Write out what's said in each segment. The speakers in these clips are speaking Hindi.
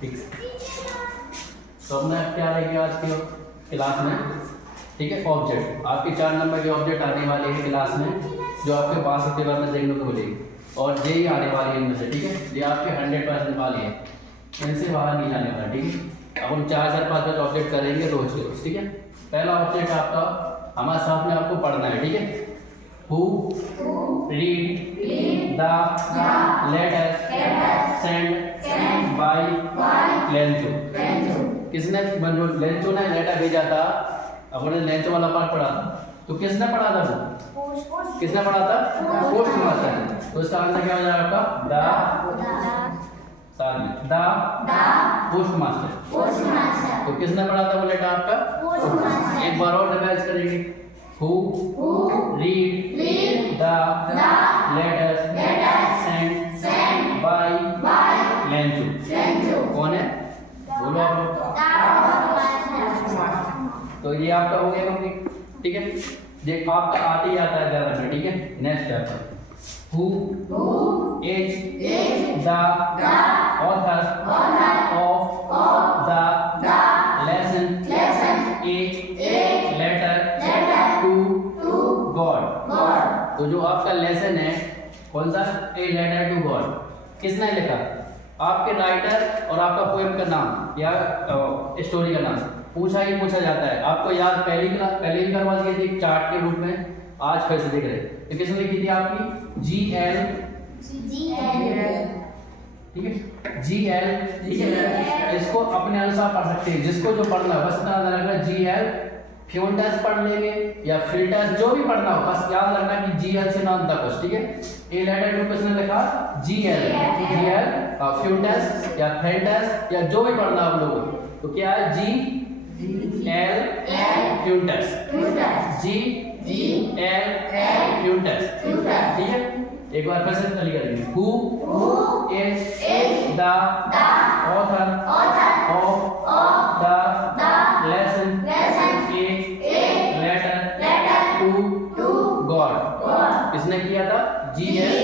ठीक है, तो अपना क्या रहेगा आज के क्लास में, ठीक है। ऑब्जेक्ट आपके 4 नंबर के ऑब्जेक्ट आने वाले हैं क्लास में, जो आपके पास के पेपर में देखने को मिलेगी, और ये ही आने वाली है इनमें से, ठीक है। ये आपके 100% वाली है, इनसे बाहर नहीं जाने वाला, ठीक है। अब हम 4 से 5 ऑब्जेक्ट करेंगे रोज के रोज, ठीक है। पहला ऑब्जेक्ट आपका हमारे साथ में आपको पढ़ना है, ठीक है। Who read the letters sent by Lencho. किसने लेंचो ने लेटर भेजा था, अपने लेंचो वाला पार्ट पढ़ा था, तो किसने पढ़ा था वो? किसने पढ़ा था? पोस्ट मास्टर ने। तो इसका आंसर क्या हो जाएगा आपका? The post master. तो किसने पढ़ा था वो लेटर आपका? एक बार और रिवाइज करेंगे। Who read the letters sent by Lencho. कौन है? बोलो आप लोग। तो ये आपका हो गया कंप्लीट, ठीक है। ये आपका आते ही आता है ध्यान रखना, ठीक है। Next chapter, Who is the author of the lesson A letter to God। तो जो आपका लेसन है कौन सा? A letter to God. किसने लिखा? आपके राइटर और आपका पोएम का नाम या स्टोरी का नाम पूछा ही पूछा जाता है। आपको याद पहले ही करवा दी थी चार्ट के रूप में, आज फिर से दिख रहे। तो किसने लिखी थी आपकी? GL, ठीक है, GL, ठीक है। इसको अपने अनुसार पढ़ सकते हैं, जिसको जो पढ़ना है बस इतना याद रखना। GL फ्यूंटस पढ़ लेंगे या फिल्टस, जो भी पढ़ना हो बस याद रखना कि GL से नाम तक बस, ठीक है। ए लेटर टू किसने लिखा? GL फ्यूंटस या फेंटस या जो भी पढ़ना आप लोगों को, तो क्या है? GL फ्यूंटस, GL फ्यूंटस, ठीक है। एक बार फिर से चली करेंगे। Who is the author of the lesson A letter to God? किसने किया था? GL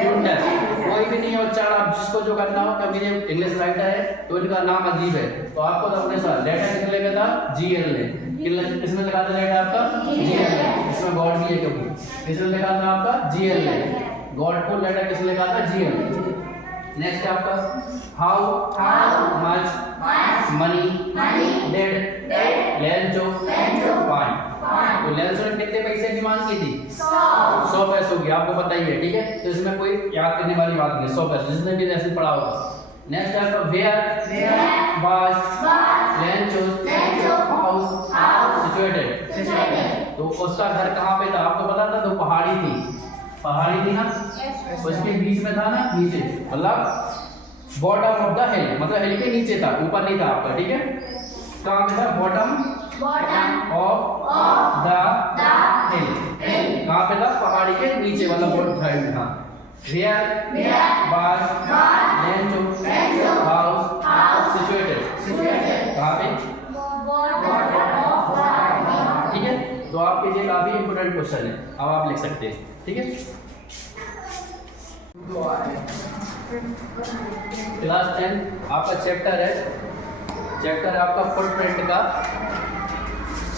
फ्यूंटस। कोई भी नहीं है उच्चारण, आप जिसको जो करना हो। कभी ये इंग्लिश राइटर है तो इनका नाम अजीब है, तो आपको तो अपने साथ लेटर किसने लिखा था? GL ने। किसने लिखा था लेटर आपका? GL ने। इसमें गॉड भी है, क्योंकि किसने लिखा था आपका? GL ने। गॉड को लेटर किसने लिखा था? GL ने। नेक्स्ट आपका, how much money did Lencho find. तो लेंचो ने कितने पैसे की मांग की थी? 100 पैसों की, आपको पता ही है, ठीक है। तो इसमें कोई याद करने वाली बात नहीं, 100 पैसे, जिसने भी लेसन पढ़ा होगा। नेक्स्ट आपका, where was Lencho house situated. तो उसका घर कहाँ पे था? आपको पता था? तो पहाड़ी थी ना, उसके बीच में था ना, नीचे, मतलब बॉटम ऑफ द हिल, मतलब हिल के नीचे था, ऊपर नहीं था आपका, ठीक है। कहाँ पे था? बॉटम ऑफ द हिल। कहाँ पे था? पहाड़ी के नीचे, मतलब बॉटम साइड में था। Where was Lencho house situated. कहाँ पे? ठीक है। तो आपके लिए काफी इंपोर्टेंट क्वेश्चन है, अब आप लिख सकते हैं, ठीक है। क्लास 10 आपका चैप्टर है आपका फुटप्रिंट का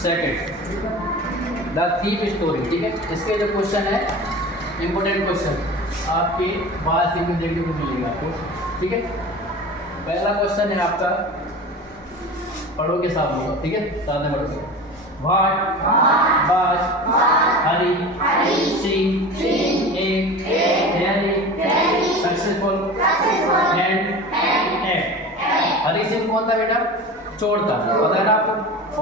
सेकंड, द थीम स्टोरी, ठीक है। इसके जो क्वेश्चन है इंपोर्टेंट क्वेश्चन आपके बाद में देखने को मिलेगा आपको, ठीक है। पहला क्वेश्चन है आपका, पढ़ोगे साथ में, ठीक है, साथ में पढ़ोगे। What was Hari Singh a very successful and Hari Singh कौन था बेटा? चोर था, पता है ना आपको।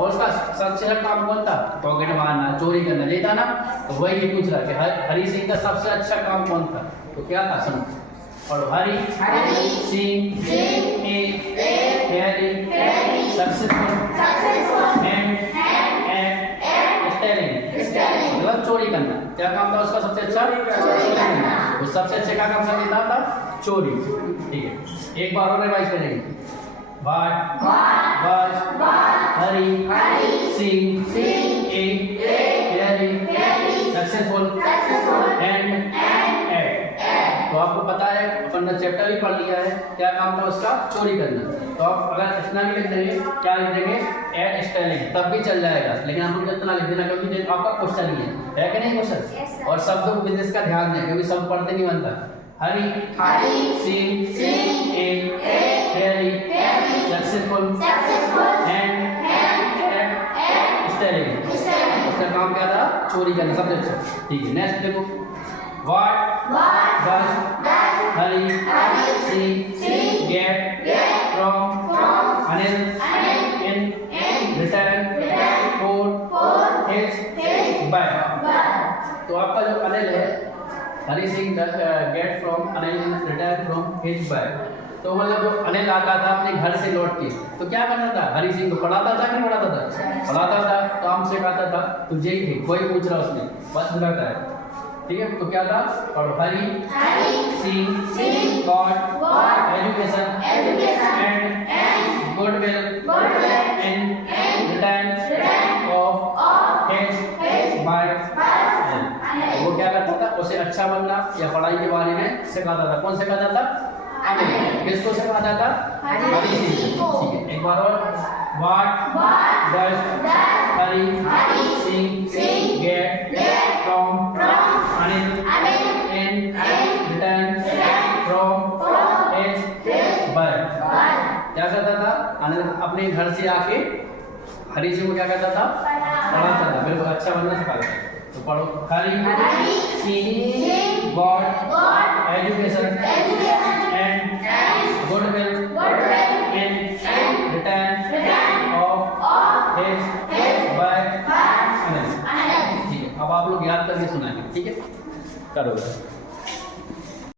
और उसका सबसे अच्छा काम कौन था? पॉकेट मारना, चोरी करना, यही था ना। तो वही ये पूछ रहा कि हरी सिंह का सबसे अच्छा काम कौन था? तो क्या था? सुनो, और Hari Singh a very successful and मतलब चोरी करना। क्या काम था उसका सबसे अच्छा? चोरी करना। वो सबसे अच्छे का काम करता था चोरी, ठीक है। एक बार और रिवाइज करेंगे। What was Hari Singh a very successful and तो आपको पता है अपन ने चैप्टर ही पढ़ लिया है, क्या काम था उसका, चोरी करना। तो आप अगर इतना भी लिख देंगे, क्या लिख देंगे, एट स्टेलिंग, तब भी चल जाएगा, लेकिन आपको इतना लिख देना क्योंकि आपका क्वेश्चन ही है कि नहीं क्वेश्चन। और शब्दों को बिजनेस का ध्यान दें क्योंकि सब पढ़ते नहीं बनता। Hari, seeing, fairly, successful, and stealing. उसका काम क्या था, चोरी करना, सबसे अच्छा। ठीक है, नेक्स्ट देखो, what does Hari see get from Anil in return for his by. तो आपका जो अनिल है, Hari Singh get from Anil in return from his by. तो मतलब जो अनिल आता था अपने घर से लौट के, तो क्या करता था, हरी सिंह को पढ़ाता था कि नहीं पढ़ाता था, पढ़ाता था, काम सिखाता था। तो यही थे, कोई पूछ रहा उसमें, बस बुलाता है। ठीक है, तो क्या था, पढ़ो, Hari Singh got education and goodwill in return of his by. वो क्या करता था, उसे अच्छा बनना या पढ़ाई के बारे में सिखाता था। कौन सिखाता था, अनिल। किसको सिखाता था, हरी सिंह को। ठीक है, एक बार और, what does Hari Singh get from Anil in return from his by. क्या करता था, अनिल अपने घर से आके हरी सिंह को क्या करता था, पढ़ाता था, बिल्कुल अच्छा बनना सिखाता था। तो पढ़ो, Hari Singh got education and goodwill in return of his by Anil. ठीक है, अब आप लोग याद करके सुनाएंगे। ठीक है, करो।